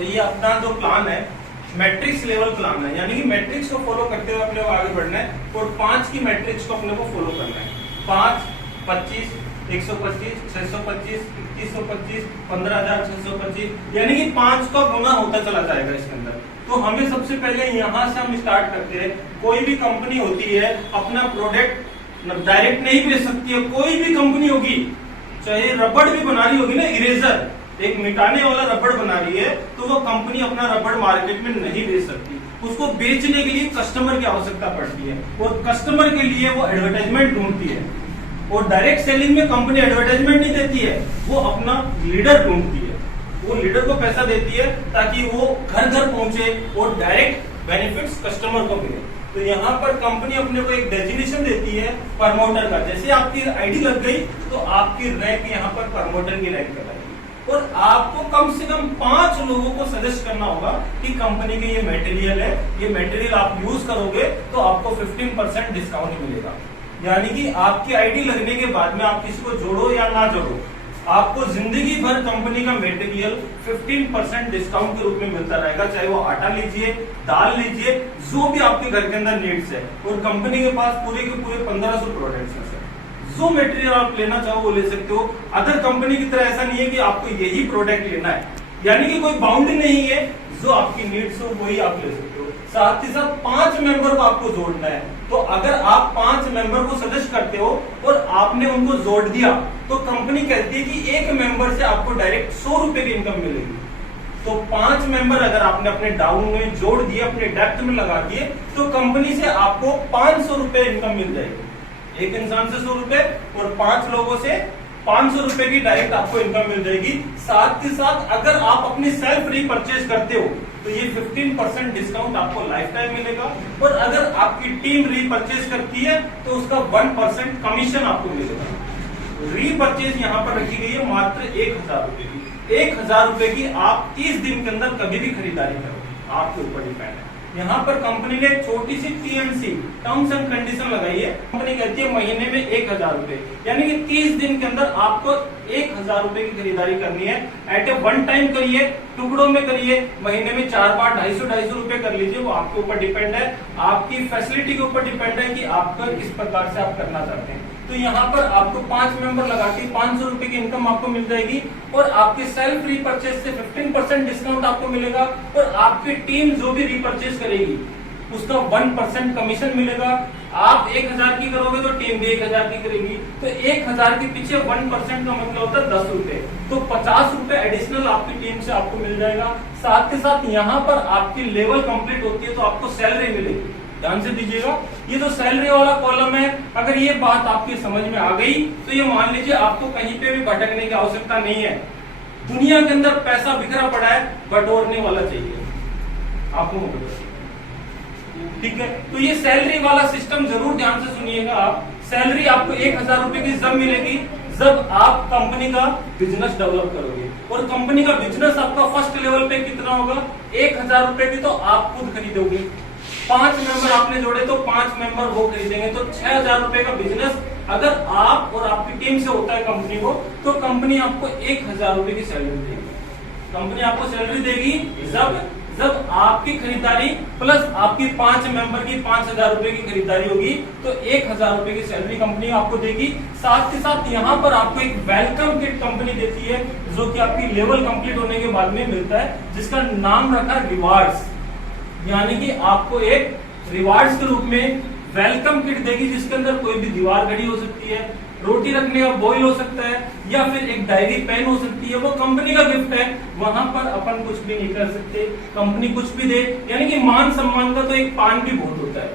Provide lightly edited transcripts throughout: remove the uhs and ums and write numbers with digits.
तो ये अपना जो प्लान है मैट्रिक्स लेवल प्लान है, यानी कि मैट्रिक्स को फॉलो करते हुए अपने को आगे बढ़ना है और 5 की मैट्रिक्स को अपने को फॉलो करना है। 5, 25, 125, 625, 2125, 15,625, यानी कि 5 का गुना होता चला जाएगा इसके अंदर। तो हमें सबसे पहले यहाँ से हम स्टार्ट करते हैं। कोई भी कंपनी होती है अपना प्रोडक्ट डायरेक्ट नहीं बेच सकती है। कोई भी कंपनी होगी, चाहे रबड़ भी बना रही होगी ना, इरेजर एक मिटाने वाला रबड़ बना रही है, तो वो कंपनी अपना रबड़ मार्केट में नहीं बेच सकती। उसको बेचने के लिए कस्टमर की आवश्यकता पड़ती है और कस्टमर के लिए वो एडवर्टाइजमेंट ढूंढती है। और डायरेक्ट सेलिंग में कंपनी एडवर्टाइजमेंट नहीं देती है, वो अपना लीडर ढूंढती है। वो लीडर को पैसा देती है ताकि वो घर घर पहुंचे और डायरेक्ट बेनिफिट्स कस्टमर को मिले। तो यहाँ पर कंपनी अपने को एक डेजिग्नेशन देती है प्रमोटर का। जैसे आपकी आईडी लग गई तो आपकी रैंक यहाँ पर प्रमोटर की रैंक लगाएगी और आपको कम से कम 5 लोगों को सजेस्ट करना होगा कि कंपनी के ये मटेरियल है, ये मटेरियल आप यूज करोगे तो आपको 15% डिस्काउंट मिलेगा। यानी कि आपकी आईडी लगने के बाद में आप किसी को जोड़ो या ना जोड़ो, आपको जिंदगी भर कंपनी का मटेरियल 15% डिस्काउंट के रूप में मिलता रहेगा। चाहे वो आटा लीजिए, दाल लीजिए, जो भी आपके घर के अंदर नीड्स है। और कंपनी के पास पूरे के पूरे 1500 प्रोडक्ट्स हैं। जो मटेरियल आप लेना चाहो वो ले सकते हो। अदर कंपनी की तरह ऐसा नहीं है कि आपको यही प्रोडक्ट लेना है, यानी कि कोई बाउंड्री नहीं है। जो आपकी नीड्स हो वही आप ले सकते हो। साथ ही साथ 5 मेंबर को आपको जोड़ना है। तो अगर आप 5 मेंबर को सजेस्ट करते हो और आपने उनको जोड़ दिया तो कंपनी कहती है कि एक मेंबर से आपको डायरेक्ट 100 रुपए की इनकम मिलेगी। तो 5 मेंबर अगर आपने अपने डाउन में जोड़ दिए, अपने डेप्थ में लगा दिए, तो कंपनी से आपको 500 रुपए इनकम मिल जाएगी। एक इंसान से 100 रुपए और 5 लोगों से 500 रुपए की डायरेक्ट आपको इनकम मिल जाएगी। साथ ही साथ अगर आप अपनी सेल्फ रीपर्चेज करते हो तो ये 15% डिस्काउंट आपको लाइफ टाइम मिलेगा। और अगर आपकी टीम रीपर्चेज करती है तो उसका 1% कमीशन आपको मिलेगा। रीपर्चेज यहाँ पर रखी गई है मात्र 1000 रुपए की। 1000 रुपए की आप 30 दिन के अंदर कभी भी खरीदारी करो, आपके ऊपर डिपेंड है। यहाँ पर कंपनी ने छोटी सी TNC टर्म्स एंड कंडीशन लगाई है। कंपनी कहती है महीने में 1000 रुपए, यानी कि 30 दिन के अंदर आपको 1000 रुपए की खरीदारी करनी है। एट ए वन टाइम करिए, टुकड़ों में करिए, महीने में 4 बार 250 रुपए कर लीजिए। वो आपके ऊपर डिपेंड है, आपकी फैसिलिटी के ऊपर डिपेंड है कि आपका किस प्रकार से आप करना चाहते हैं। तो यहाँ पर आपको 5 मेंबर लगा के 500 रुपए की इनकम आपको मिल जाएगी और आपके सेल्फ रीपर्चेज से 15% डिस्काउंट आपको मिलेगा। और आपकी टीम जो भी रीपर्चेज करेगी उसका 1% कमीशन मिलेगा। आप 1000 की करोगे तो टीम भी 1000 की करेगी। तो 1000 के पीछे 1% का मतलब होता है 10 रुपए। तो 50 रुपए एडिशनल आपकी टीम से आपको मिल जाएगा। साथ ही साथ यहाँ पर आपकी लेवल कंप्लीट होती है तो आपको सैलरी मिलेगी। ध्यान से दीजिएगा, ये जो सैलरी वाला कॉलम है, अगर ये बात आपकी समझ में आ गई तो ये मान लीजिए आपको कहीं पे भी भटकने की आवश्यकता नहीं है। दुनिया के अंदर पैसा बिखरा पड़ा है, बटोरने वाला चाहिए आपको। ठीक है, तो ये सैलरी वाला सिस्टम जरूर ध्यान से सुनिएगा आप। सैलरी आपको 1000 रुपए की जब मिलेगी जब आप कंपनी का बिजनेस डेवलप करोगे। और कंपनी का बिजनेस आपका फर्स्ट लेवल पे कितना होगा? 1000 रुपए की तो आप खुद खरीदोगे। 5 मेंबर आपने जोड़े तो 5 मेंबर वो खरीदेंगे। तो 6000 रुपए का बिजनेस अगर आप और आपकी टीम से होता है कंपनी को, तो कंपनी आपको 1000 रुपए की सैलरी देगी। कंपनी आपको सैलरी देगी जब आपकी खरीदारी प्लस आपकी 5 मेंबर की 5000 रुपए की खरीदारी होगी तो 1000 रुपए की सैलरी कंपनी आपको देगी। साथ ही साथ यहाँ पर आपको एक वेलकम किट कंपनी देती है जो कि आपकी लेवल कंप्लीट होने के बाद में मिलता है, जिसका नाम रखा रिवार्ड्स। यानी कि आपको एक रिवार्ड्स के रूप में वेलकम किट देगी जिसके अंदर कोई भी दीवार घड़ी हो सकती है, रोटी रखने का बॉयल हो सकता है, या फिर एक डायरी पेन हो सकती है। वो कंपनी का गिफ्ट है, वहां पर अपन कुछ भी नहीं कर सकते, कंपनी कुछ भी दे। यानी कि मान सम्मान का तो एक पान भी बहुत होता है।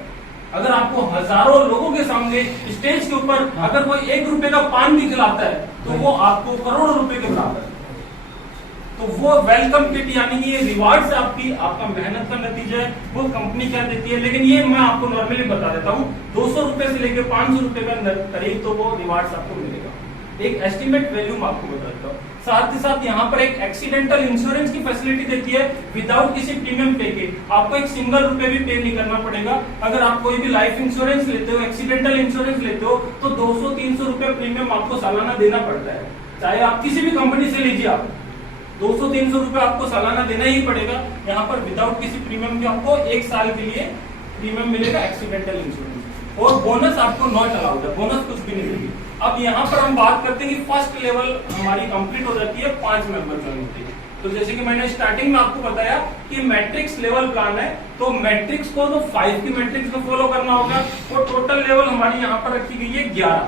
अगर आपको हजारों लोगों के सामने स्टेज के ऊपर अगर कोई 1 रुपए का पान भी खिलाता है तो वो आपको करोड़ों रुपए के बराबर है। तो वो वेलकम किट यानी कि ये रिवार्ड्स आपका मेहनत का नतीजा है, वो कंपनी क्या देती है। लेकिन ये मैं आपको नॉर्मली बता देता हूँ, 200 रुपए से लेकर 500 रुपए के अंदर करीब तो वो रिवार्ड्स आपको मिलेगा। एक एस्टिमेट वैल्यू मैं आपको बता देता हूँ। साथ ही साथ यहाँ पर एक एक्सीडेंटल इंश्योरेंस की फैसिलिटी देती है विदाउट किसी प्रीमियम पे के। आपको एक सिंगल रुपए भी पे नहीं करना पड़ेगा। अगर आप कोई भी लाइफ इंश्योरेंस लेते हो, एक्सीडेंटल इंश्योरेंस लेते हो, तो 200-300 रुपए प्रीमियम आपको सालाना देना पड़ता है, चाहे आप किसी भी कंपनी से लीजिए। आप 200-300 रुपए आपको सालाना देना ही पड़ेगा। यहाँ पर विदाउट किसी प्रीमियम के आपको 1 साल के लिए प्रीमियम मिलेगा एक्सीडेंटल इंश्योरेंस, और बोनस आपको नॉट अलाउड है, बोनस कुछ भी नहीं मिलेगी। अब यहाँ पर हम बात करते हैं कि फर्स्ट लेवल हमारी कंप्लीट हो जाती है, 5 मेंबर ज्वाइन होते हैं। तो जैसे कि मैंने स्टार्टिंग में आपको बताया कि मैट्रिक्स लेवल प्लान है, तो मैट्रिक्स को तो 5 की मैट्रिक्स को फॉलो करना होगा, और टोटल लेवल हमारी यहाँ पर रखी गई है 11।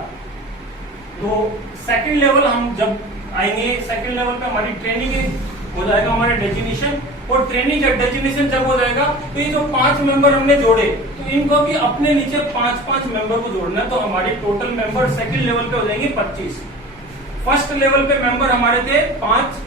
तो सेकंड लेवल हम जब आएंगे, सेकंड लेवल पे हमारी ट्रेनिंग हो जाएगा, हमारा डेजिग्नेशन, और ट्रेनिंग या डेजिग्नेशन जब हो जाएगा तो ये जो 5 मेंबर हमने जोड़े, तो इनको भी अपने नीचे 5-5 मेंबर को जोड़ना है। तो हमारे टोटल मेंबर सेकंड लेवल पे हो जाएंगे 25। फर्स्ट लेवल पे मेंबर हमारे थे 5,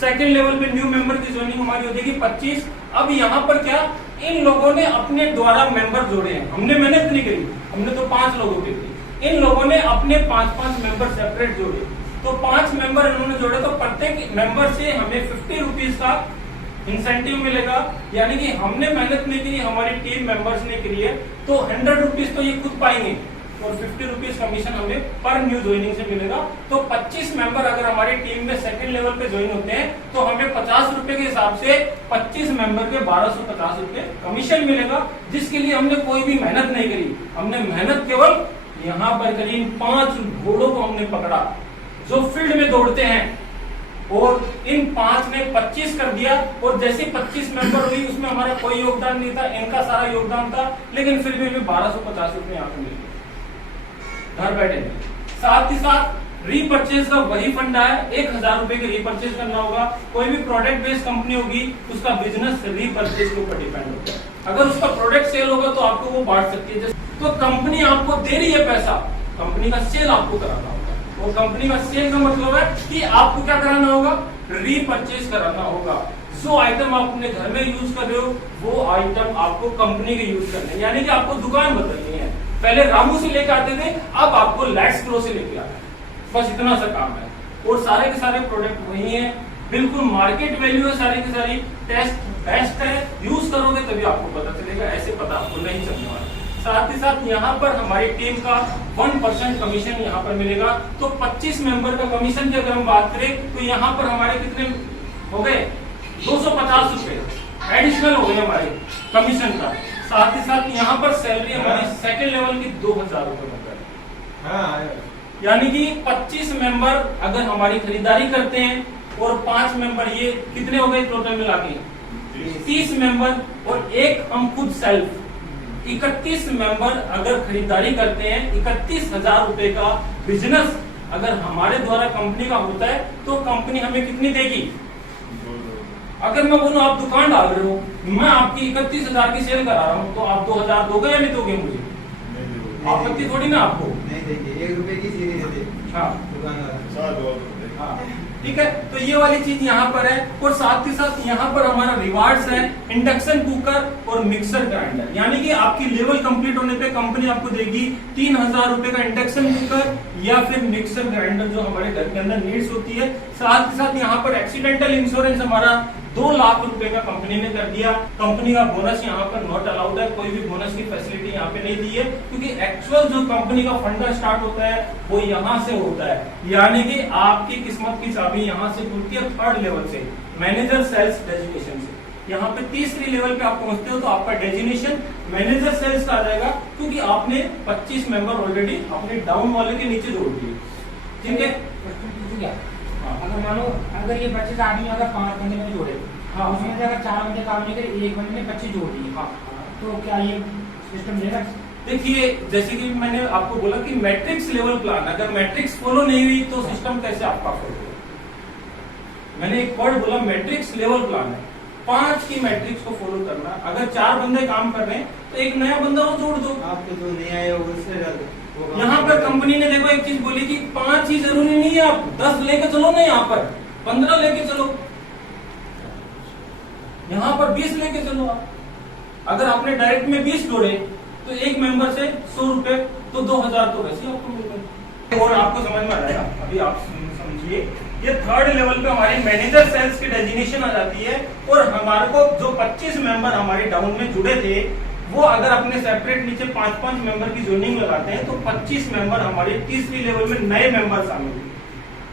सेकंड लेवल पे न्यू मेंबर की ज्वाइनिंग हमारी हो जाएगी 25। अब यहाँ पर क्या, इन लोगों ने अपने द्वारा मेंबर जोड़े हैं, हमने मेहनत नहीं करी, हमने तो 5 लोगों के थे, इन लोगों ने अपने 5-5 मेंबर सेपरेट जोड़े। तो 5 मेंबर इन्होंने जोड़े, तो प्रत्येक मेंबर से हमें 50 रुपीज का इंसेंटिव मिलेगा, यानी कि हमने मेहनत नहीं करी, हमारी टीम मेंबर्स ने करी है, तो 100 रुपीज तो ये खुद पाएंगे, और 50 रुपीज कमीशन हमें पर न्यू ज्वाइनिंग से मिलेगा। तो 25 मेंबर अगर हमारी टीम में सेकंड लेवल पे ज्वाइन होते हैं, तो हमें 50 रुपए के हिसाब से 25 मेंबर के 1250 रुपए कमीशन मिलेगा, जिसके लिए हमने कोई भी मेहनत नहीं करी। हमने मेहनत केवल यहाँ पर करी, 5 घोड़ों को हमने पकड़ा जो फील्ड में दौड़ते हैं, और इन 5 ने 25 कर दिया, और जैसे 25 मेंबर हुई उसमें हमारा कोई योगदान नहीं था, इनका सारा योगदान था, लेकिन फिर भी हमें 1250 रुपए यहाँ पे मिल गए घर बैठे। साथ ही साथ रीपरचेज का वही फंडा है, 1000 रुपए की रीपरचेज करना होगा। कोई भी प्रोडक्ट बेस्ड कंपनी होगी, उसका बिजनेस रीपरचेज के ऊपर डिपेंड होता है। अगर उसका प्रोडक्ट सेल होगा तो आपको वो बांट सकती है। तो कंपनी आपको दे रही है पैसा, कंपनी का सेल आपको कराना होगा, और कंपनी का सेल का मतलब है कि आपको क्या कराना होगा, रीपरचेज कराना होगा। जो आइटम आप अपने घर में यूज कर रहे हो, वो आइटम आपको कंपनी के यूज करने, यानी कि आपको दुकान बदलनी है। पहले रामू से लेकर आते थे, अब आपको लेट्स ग्रो से लेके आना है, बस इतना सा काम है। और सारे के सारे प्रोडक्ट वही हैं, बिल्कुल मार्केट वैल्यू है सारी की सारी, टेस्ट बेस्ट है, यूज करोगे तभी आपको पता चलेगा, ऐसे पता आपको नहीं चलने वाला। साथ ही साथ यहाँ पर हमारी टीम का 1% कमीशन यहाँ पर मिलेगा। तो 25 मेंबर का कमीशन की अगर हम बात करें, तो यहाँ पर हमारे कितने हो गए, 250 रुपए एडिशनल हो गए हमारे कमीशन का। साथ ही साथ यहाँ पर सैलरी हमारी सेकंड लेवल की 2000 रुपए, यानी कि 25 मेंबर अगर हमारी खरीदारी करते हैं, और 5 मेंबर, ये कितने हो गए टोटल मिला के 30 मेंबर, और एक हम खुद सेल्फ 31 मेंबर अगर खरीदारी करते हैं, 31,000 रुपए का बिजनेस अगर हमारे द्वारा कंपनी का होता है, तो कंपनी हमें कितनी देगी। अगर मैं बोलूं आप दुकान डाल रहे हो, मैं आपकी 31,000 की सेल करा रहा हूं, तो आप 2000 दोगे या नहीं दोगे मुझे, आपत्ति थोड़ी ना आपको नहीं देंगे, 1 रुपए की सीधी दे। हाँ दुकानदार, हाँ ठीक है। तो ये वाली चीज यहाँ पर है, और साथ ही साथ यहाँ पर हमारा रिवार्ड्स है, इंडक्शन कुकर और मिक्सर ग्राइंडर, यानी कि आपकी लेवल कंप्लीट होने पे कंपनी आपको देगी 3000 रुपए का इंडक्शन कुकर या फिर मिक्सर ग्राइंडर, जो हमारे घर के अंदर नीड्स होती है। साथ ही साथ यहाँ पर एक्सीडेंटल इंश्योरेंस हमारा 2 लाख रुपए का कंपनी ने कर दिया। कंपनी का बोनस यहाँ पर नॉट अलाउड है, कोई भी बोनस की फैसिलिटी यहाँ पे नहीं दी है, क्योंकि एक्चुअल जो कंपनी का फंडा स्टार्ट होता है वो यहाँ से होता है, यानी कि आपकी किस्मत की चाबी यहाँ से खुलती है 3rd लेवल से, मैनेजर सेल्स डेजिग्नेशन से। यहाँ पे 3री लेवल पे आप पहुंचते हो तो आपका डेजिग्नेशन मैनेजर सेल्स का आ जाएगा, क्योंकि आपने 25 मेंबर ऑलरेडी अपने डाउन वाले के नीचे जोड़ दिए। ठीक है, अगर मानो अगर ये 25 आदमी अगर 5 बंदे में जोड़े, हाँ, उसमें से अगर 4 बंदे काम नहीं करे, 1 बंदे ने 25 जोड़ दिए, हाँ, तो क्या ये सिस्टम देगा। देखिए, जैसे कि मैंने आपको बोला कि मैट्रिक्स लेवल प्लान, अगर मैट्रिक्स फॉलो नहीं हुई तो सिस्टम कैसे आपका फॉलो होगा। मैंने एक वर्ड बोला, मैट्रिक्स लेवल प्लान है, 5 की मैट्रिक्स को फॉलो करना। अगर 4 बंदे काम कर रहे हैं तो एक नया बंदा वो जोड़ दो, आपके जो नहीं आए उससे यहाँ पर कंपनी ने देखो एक चीज बोली कि 5 ही जरूरी नहीं है, आप 10 लेके चलो ना, यहाँ पर 15 लेके चलो, यहाँ पर 20 लेके चलो। आप अगर आपने डायरेक्ट में 20 जोड़े तो एक मेंबर से 100 रुपए, तो 2000 तो वैसे आपको मिल गए। और आपको समझ में आएगा, अभी आप समझिए, ये 3rd लेवल पे हमारी मैनेजर सेल्स की डेजिग्नेशन आ जाती है, और हमारे को जो 25 मेंबर हमारे डाउन में जुड़े थे, वो अगर अपने सेपरेट नीचे 5-5 मेंबर की ज्वाइनिंग लगाते हैं, तो 25 मेंबर हमारे 3री लेवल में नए मेंबर शामिल हुए।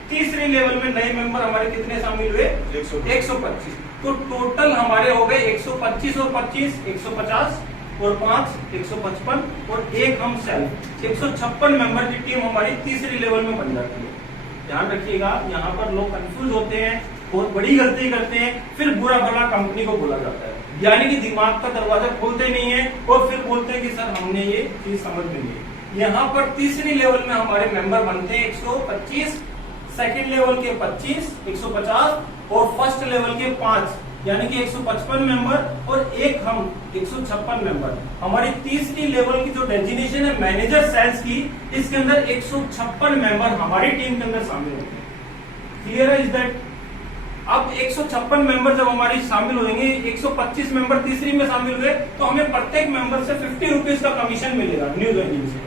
तीसरी लेवल में नए मेंबर हमारे कितने शामिल हुए? 125। तो टोटल हमारे हो गए 125 और 25 150 और 5 155 और एक हम सेल्फ 156 मेंबर की टीम हमारी तीसरी लेवल में बन जाती है। ध्यान रखिएगा, यहाँ पर लोग कंफ्यूज होते हैं, बहुत बड़ी गलती करते हैं, फिर बुरा भला कंपनी को बोला जाता है, यानी कि दिमाग का दरवाजा खोलते नहीं है और फिर बोलते हैं कि सर हमने ये चीज समझ में नहीं। यहाँ पर तीसरी लेवल में हमारे मेंबर बनते हैं 125, सेकंड लेवल के 25 150 और फर्स्ट लेवल के 5 यानी कि 155 मेंबर और एक हम 156 मेंबर। हमारी तीसरी लेवल की जो डेजिग्नेशन है मैनेजर सेल्स की, इसके अंदर 156 मेंबर हमारी टीम के अंदर शामिल होते हैं। क्लियर है इज दैट? अब 156 मेंबर जब हमारी शामिल होंगे, 125 मेंबर तीसरी में शामिल हुए, तो हमें प्रत्येक मेंबर से 50 रुपीज का कमीशन मिलेगा न्यू ज्वाइनिंग से।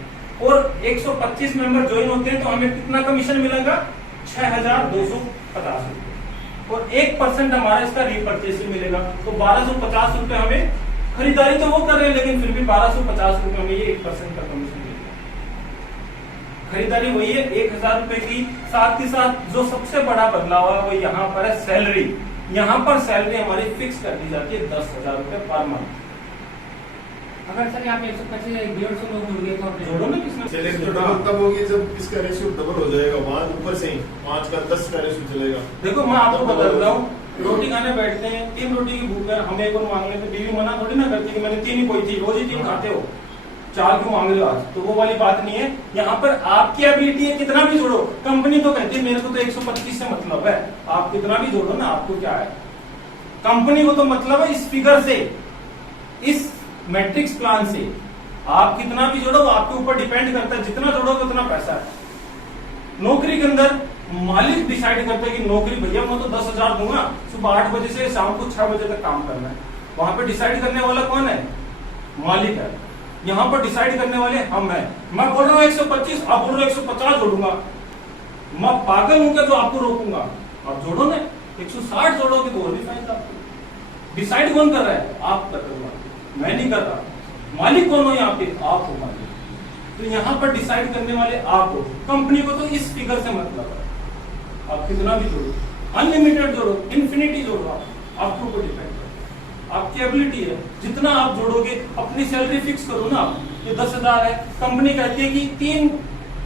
और 125 मेंबर ज्वाइन होते हैं तो हमें कितना कमीशन मिलेगा? 6250 रुपए। और 1% हमारा इसका रीपर्चेस मिलेगा, तो 1250 रुपए हमें, खरीदारी तो वो कर रहे हैं लेकिन फिर भी 1250 रुपए हमें ये 1% का कमीशन मिलेगा। खरीदारी वही है 1000 रुपए की। साथ ही साथ जो सबसे बड़ा बदलाव है वो यहाँ पर है सैलरी। यहाँ पर सैलरी हमारी फिक्स कर दी जाती है 10,000 रुपए पर मंथ। अगर सर यहाँ पे 125 150 लोग जुड़ गए तो आप जोड़ो ना किसमें? सेलेक्ट तो डबल तब होगी जब इसका रेशियो डबल हो जाएगा, वहां ऊपर से ही 5 का 10 का रेशियो चलेगा। देखो मैं आपको बता रहा हूँ, रोटी खाने बैठते हैं, 3 रोटी की भूख है, हम एक और मांग लेते, बीवी मना थोड़ी ना करती कि मैंने 3 ही कोई थी, रोज ही 3 खाते हो, 4 क्यों मांग रहे हो आज? तो वो वाली बात नहीं है। यहाँ पर आपकी एबिलिटी है, कितना भी जोड़ो। कंपनी तो कहती है मेरे को तो 125 से मतलब है, आप कितना भी जोड़ो ना, आपको क्या है? कंपनी को तो मतलब है इस फिगर से, इस मैट्रिक्स प्लान से। आप कितना भी जोड़ो वो आपके ऊपर डिपेंड करता है, जितना जोड़ोगे उतना पैसा है। नौकरी के अंदर मालिक डिसाइड करता है कि नौकरी भैया मैं तो 10,000 दूंगा, सुबह 8 बजे से शाम को 6 बजे तक काम करना है। वहां पे डिसाइड करने वाला कौन है? मालिक है। यहाँ पर डिसाइड करने वाले हम हैं। मैं बोल रहा हूँ 125, आप बोल रहे हो 150 जोड़ूंगा, मैं पागल हूं क्या जो आपको रोकूंगा? आप जोड़ो ना, 160 जोड़ोगे तो और भी फायदा आपको। डिसाइड कौन कर रहा है? आप कर रहे हो, मैं नहीं कर रहा। मालिक कौन हो यहाँ पे? आप हो मालिक। तो यहाँ पर डिसाइड करने वाले आप हो। कंपनी को तो इस फिगर से मतलब है, आप कितना भी जोड़ो, अनलिमिटेड जोड़ो, इन्फिनिटी जोड़ो, आपके ऊपर डिपेंड है, आपकी एबिलिटी है। जितना आप जोड़ोगे, अपनी सैलरी फिक्स करो ना, ये 10,000 है, कंपनी कहती है कि 3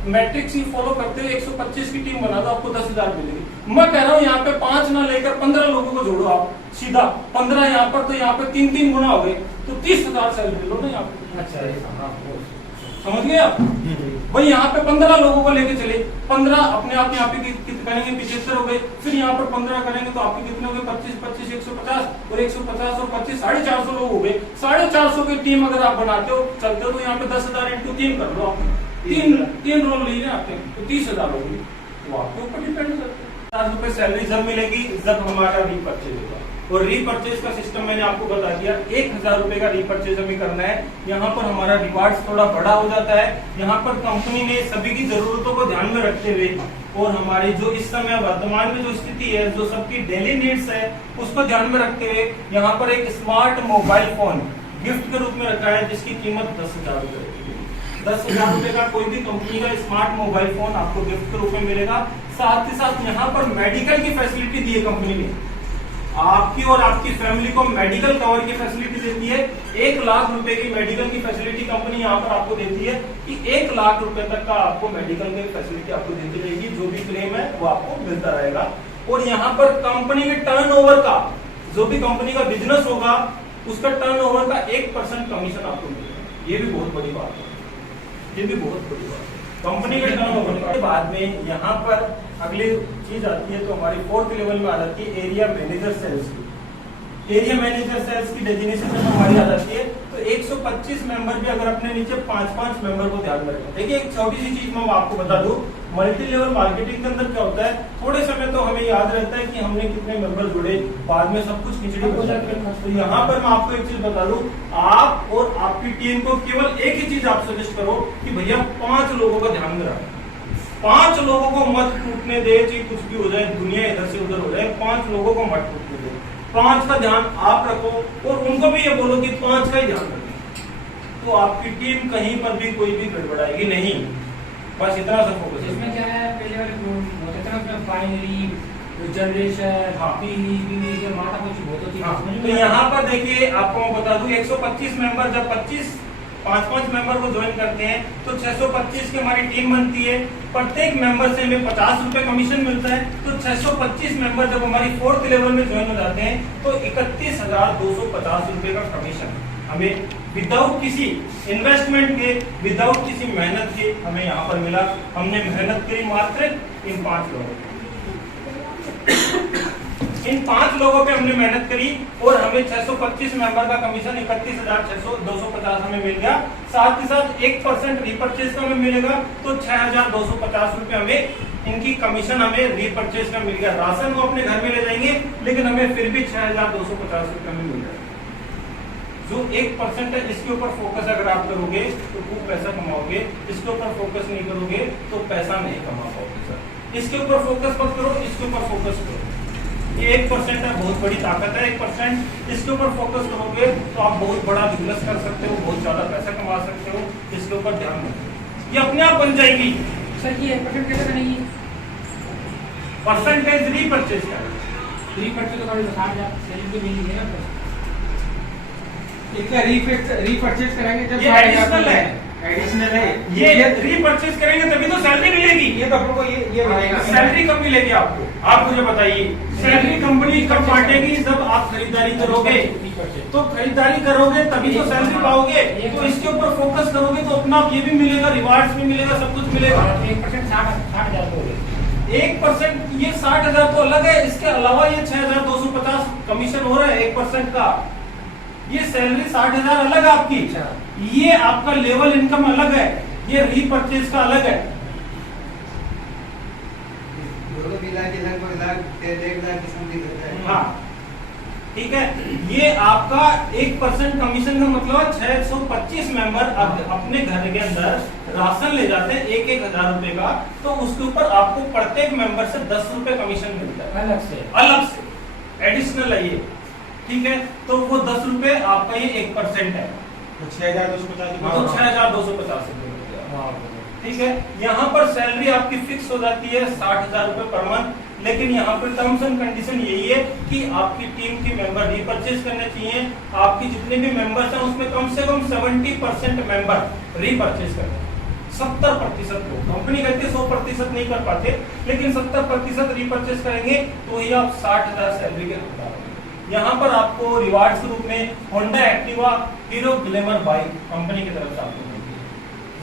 मैट्रिक्स ही फॉलो करते हुए 125 की टीम बना दो, आपको 10,000 मिलेगी। मैं कह रहा हूँ यहाँ पे 5 ना लेकर 15 लोगों को जोड़ो आप, सीधा 15 यहाँ पर, तो यहाँ पे 3 गुना हो गए, तो 30,000 सैलरी लो ना यहाँ पे। अच्छा, समझ गए आप? भाई यहाँ पे 15 लोगों को लेके चले, 15 अपने आप यहाँ पे करेंगे 75 हो गए, फिर यहाँ पर 15 करेंगे तो आपके कितने हो गए? 25 25 150 और 150 और 25 450 लोग हो गए। 450 की टीम अगर आप बनाते हो, चलते हो, तो यहाँ पे 10,000 इंटू 3 कर लो आप, 3 रोल लिए आपके, तो 30,000 होगी। वो आपके ऊपर डिपेंड करता है। 50 रुपए सैलरी जब मिलेगी जब हमारा रीपर्चेज होगा। और रीपर्चेज का सिस्टम मैंने आपको बता दिया, 1,000 रुपए का रीपर्चेज हमें करना है। यहाँ पर हमारा रिवार्ड्स थोड़ा बड़ा हो जाता है। यहाँ पर कंपनी ने सभी की जरूरतों को ध्यान में रखते हुए और हमारी जो इस समय वर्तमान में जो स्थिति है, जो सबकी डेली नीड्स है, उसको ध्यान में रखते हुए यहाँ पर एक स्मार्ट मोबाइल फोन गिफ्ट के रूप में रखा है, जिसकी कीमत 10,000 रुपए है। 10,000 रुपए का कोई भी कंपनी का स्मार्ट मोबाइल फोन आपको गिफ्ट के रूप में मिलेगा। साथ ही साथ यहाँ पर मेडिकल की फैसिलिटी दी है कंपनी ने, आपकी और आपकी फैमिली को मेडिकल कवर की फैसिलिटी देती है। 1 लाख रुपए की मेडिकल की फैसिलिटी कंपनी यहाँ पर आपको देती है कि 1 लाख रुपए तक का आपको मेडिकल की फैसिलिटी आपको देती रहेगी। जो भी क्लेम है वो आपको मिलता रहेगा। और यहाँ पर कंपनी के टर्नओवर का, जो भी कंपनी का बिजनेस होगा, उसका टर्नओवर का 1% कमीशन आपको मिलेगा। ये भी बहुत बड़ी बात है, ये भी बहुत बड़ी बात है। कंपनी के टर्नओवर के बाद में यहाँ पर अगली चीज आती है, तो हमारी 4th लेवल में आ जाती है एरिया मैनेजर सेल्स की। एरिया मैनेजर सेल्स की डेजिग्नेशन जब हमारी आ जाती है, तो 125 मेंबर भी अगर अपने नीचे 5-5 मेंबर को ध्यान में रखें। देखिए, एक छोटी सी चीज मैं आपको बता दूं, मल्टी लेवल मार्केटिंग के अंदर क्या होता है, थोड़े समय तो हमें याद रहता है कि हमने कितने मेंबर जुड़े, बाद में सब कुछ खिचड़ी हो जाती है। तो यहाँ पर मैं आपको एक चीज बता दूं, आप और आपकी टीम को केवल एक ही चीज आप सजेस्ट करो कि भैया 5 लोगों का ध्यान में रखें। 5 लोगों को मत टूटने दे, चाहे कुछ भी हो जाए, दुनिया इधर से उधर हो जाए, 5 लोगों को मत टूटने दे। 5 का ध्यान आप रखो और उनको भी ये बोलो कि 5 का ही ध्यान रखें, तो आपकी टीम कहीं पर भी कोई भी गड़बड़ाएगी नहीं। बस इतना सा फोकस इसमें है। क्या है, पहले वाले होते थे ना उसमें बाइनरी जनरेशन हाँ। पीवी ये माथा कुछ बहुत होती हाँ, है। तो यहाँ पर देखिए आपको मैं बता दूं 125 मेंबर जब 5 मेंबर को ज्वाइन करते हैं तो 625 की हमारी टीम बनती है। प्रत्येक मेंबर से हमें 50 रुपए कमीशन मिलता है। तो 625 मेंबर जब हमारी 4th लेवल में ज्वाइन हो जाते हैं तो 31,250 रुपए का कमीशन हमें विदाउट किसी इन्वेस्टमेंट के, विदाउट किसी मेहनत के हमें यहाँ पर मिला। हमने मेहनत करी मात्र इन 5 लोगों पे, इन 5 लोगों पे हमने मेहनत करी और हमें 625 मेंबर का कमीशन 31,250 हमें मिल गया। साथ ही साथ 1% रीपर्चेज का हमें मिलेगा तो 6,250 रुपए हमें इनकी कमीशन हमें रीपर्चेज का मिल गया। राशन वो अपने घर में ले जाएंगे लेकिन हमें फिर भी 6,250 रुपए हमें मिल जाएगा। जो 1% है इसके ऊपर फोकस अगर आप करोगे तो खूब पैसा कमाओगे, इसके ऊपर फोकस नहीं करोगे तो पैसा नहीं कमा पाओगे सर। इसके ऊपर फोकस मत करो, इसके ऊपर फोकस करो। ये 1% है, बहुत बड़ी ताकत है 1%। इसके ऊपर फोकस करोगे तो आप बहुत बड़ा बिजनेस कर सकते हो, बहुत ज्यादा पैसा कमा सकते हो। इसके ऊपर ध्यान रखो, ये अपने आप बन जाएगी। सर ये 1% कैसे बनेगी? परसेंटेज रीपर्चेज का रीपर्चेज तो कभी 60,000 सैलरी तो मिली है ना। इतना रीपर्चेज करेंगे जब ये एडिशनल है, एडिशनल है ये रीपर्चेज करेंगे तभी तो सैलरी मिलेगी। ये तो अपन को ये मिलेगा। सैलरी कब मिलेगी आपको? आप मुझे बताइए, सैलरी कंपनी कब बांटेगी? जब आप खरीदारी करोगे, तो खरीदारी करोगे तभी तो सैलरी पाओगे। तो इसके ऊपर फोकस करोगे तो अपना ये भी मिलेगा, रिवार्ड्स भी मिलेगा, सब कुछ मिलेगा। 1% 60,000 हो गए। 1% ये 60,000 तो अलग है, इसके अलावा ये 6,250 कमीशन हो रहा है 1% का। ये सैलरी 60,000 अलग है आपकी, ये आपका लेवल इनकम अलग है, ये रीपर्चेज का अलग है। दोनों मिला के लगभग 1.5 लाख की समथिंग होता है। हाँ ठीक है, ये आपका 1% कमीशन का मतलब 625 मेंबर अपने घर के अंदर राशन ले जाते हैं 1,000 रुपए का, तो उसके ऊपर आपको प्रत्येक मेंबर से 10 रुपए कमीशन मिलता है अलग से एडिशनल है ये। ठीक है, तो वो 10 रुपए आपका ये 1% है, तो 6,250 तो 6,250 रुपए। ठीक है, यहाँ पर सैलरी आपकी फिक्स हो जाती है 60,000 रुपए पर मंथ। लेकिन यहाँ पर टर्म्स एंड कंडीशन यही है कि आपकी टीम के मेंबर रीपर्चेज करने चाहिए। आपकी जितने भी मेंबर्स हैं उसमें कम से कम 70% मेंबर रीपर्चेज करते हैं। 70% लोग, कंपनी कहती है 100% नहीं कर पाते, लेकिन 70% रीपर्चेज करेंगे तो ही आप 60,000 सैलरी के हकदार होंगे। यहाँ पर आपको रिवार्ड्स के रूप में Honda Activa hero glamour bike company की तरफ से आपको मिलती है,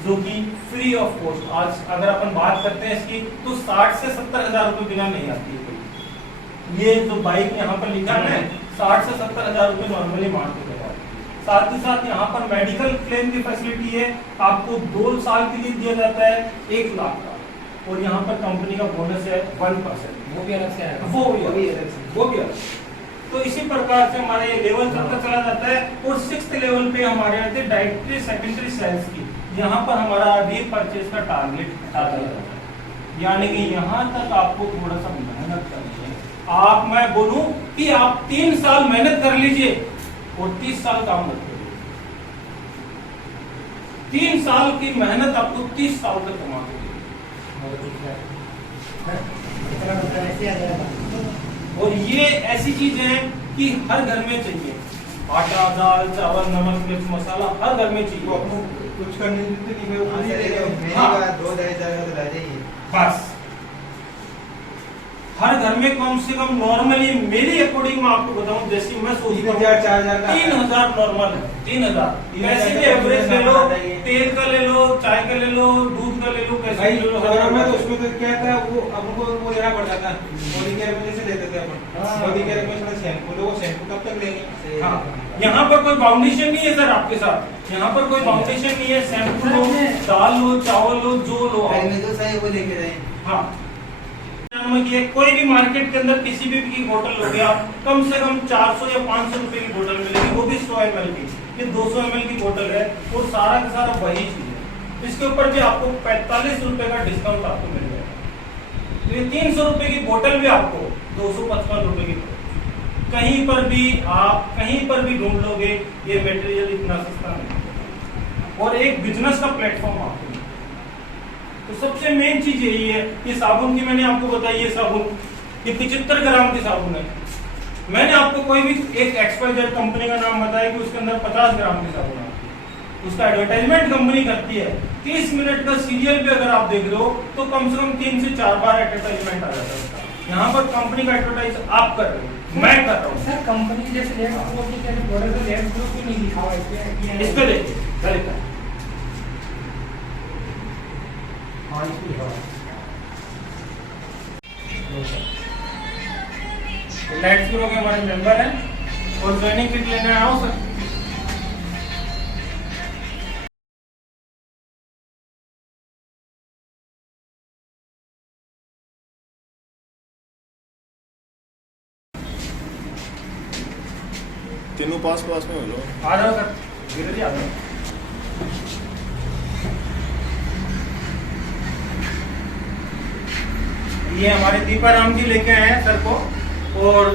जो कि फ्री ऑफ कॉस्ट। आज अगर अपन बात करते हैं इसकी तो 60 से 70,000 रुपए बिना नहीं आती है कोई। ये जो बाइक यहाँ पर लिखा है 60 से 70,000 रुपए नॉर्मली मार्केट में है। साथ ही साथ यहाँ पर मेडिकल क्लेम की फैसिलिटी है, आपको 2 साल के लिए दिया जाता है 1 लाख का। और यहाँ पर कंपनी का बोनस है 1%, वो भी अलग से आएगा। वो भी अलग। तो इसी प्रकार से हमारे ये लेवल चलता चला जाता है। और 6th लेवल पे हमारे आते हैं डायरेक्टरी सेकेंडरी सेल्स की। यहाँ पर हमारा रीपर्चेज का टारगेट हटा दिया जाता है, यानी कि यहाँ तक आपको थोड़ा सा मेहनत करनी है। आप मैं बोलूं कि आप 3 साल मेहनत कर लीजिए और 30 साल काम मत करिए। 3 साल की मेहनत आपको 30 साल तक कमा के और ये ऐसी चीज है कि हर घर में चाहिए। आटा, दाल, चावल, नमक, मिर्च, मसाला हर घर में चाहिए। आपको कुछ करने की नहीं है, हाँ, सर, ये महीने हाँ। का 2-2.5 हज़ार तो ला जाइए। बस हर घर में कम से कम नॉर्मली मेरी अकॉर्डिंग मैं आपको बताऊं, जैसे मैं सोचता हूँ 3,000-4,000 का 3,000 नॉर्मल है। 3,000 कैसे भी एवरेज ले लो, तेल का ले लो, चाय का ले लो, दूध का ले लो, कैसे भाई ले लो। अगर मैं तो उसमें तो क्या था, वो हमको वो लेना पड़ता था, बॉडी केयर में जैसे लेते थे अपन, बॉडी केयर में थोड़ा शैम्पू लो, वो शैम्पू कब तक लेंगे। हाँ, यहाँ पर कोई बाउंडेशन नहीं है सर आपके साथ, यहाँ पर कोई बाउंडेशन नहीं है। शैम्पू लो, दाल लो, चावल लो, जो लो आप। में जो सही वो लेके जाए। हाँ, कोई भी मार्केट के अंदर किसी भी की बोतल लोगे आप, कम से कम 400 या 500 रुपए की बोतल मिलेगी, वो भी 100 ml की। ये 200 ml की बोतल है और सारा का सारा वही चीज है। इसके ऊपर भी आपको 45 रुपए का डिस्काउंट आपको मिल जाएगा। तो ये 300 रुपए की बोतल भी आपको 255 रुपए की। कहीं पर भी आप कहीं पर भी ढूंढ लोगे ये मटेरियल इतना सस्ता नहीं। और एक बिजनेस का प्लेटफॉर्म आपको, तो सबसे मेन चीज यही है कि साबुन की मैंने आपको बताई है, साबुन ये 75 ग्राम की साबुन है। मैंने आपको कोई भी एक XYZ कंपनी का नाम बताया कि उसके अंदर 50 ग्राम की साबुन आती है, उसका एडवर्टाइजमेंट कंपनी करती है। 30 मिनट का सीरियल पे अगर आप देख रहे हो तो कम से कम 3 से 4 बार एडवर्टाइजमेंट आ जाता है उसका। यहाँ पर कंपनी का एडवर्टाइज आप कर रहे हो, मैं कर रहा हूँ। सर कंपनी जैसे लेफ्ट ग्रुप की कैसे प्रोडक्ट लेफ्ट ग्रुप भी नहीं लिखा हुआ है इस पे देखिए, क्या लिखा है? हाँ इस पे लिखा हुआ है। लेट्स ग्रो के हमारे मेंबर हैं और ज्वाइनिंग किट लेने आओ सर। तीनों पास में हो जाओ। आ जाओ सर, धीरे धीरे आ जाओ। ये हमारे दीपाराम जी लेके आए हैं सर को, और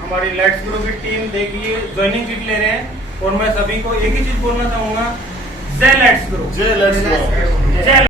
हमारी लेट्स ग्रो की टीम देखिए ज्वाइनिंग किट ले रहे हैं। और मैं सभी को एक ही चीज बोलना चाहूंगा, जय लेट्स ग्रो, जय लेट्स गो। जय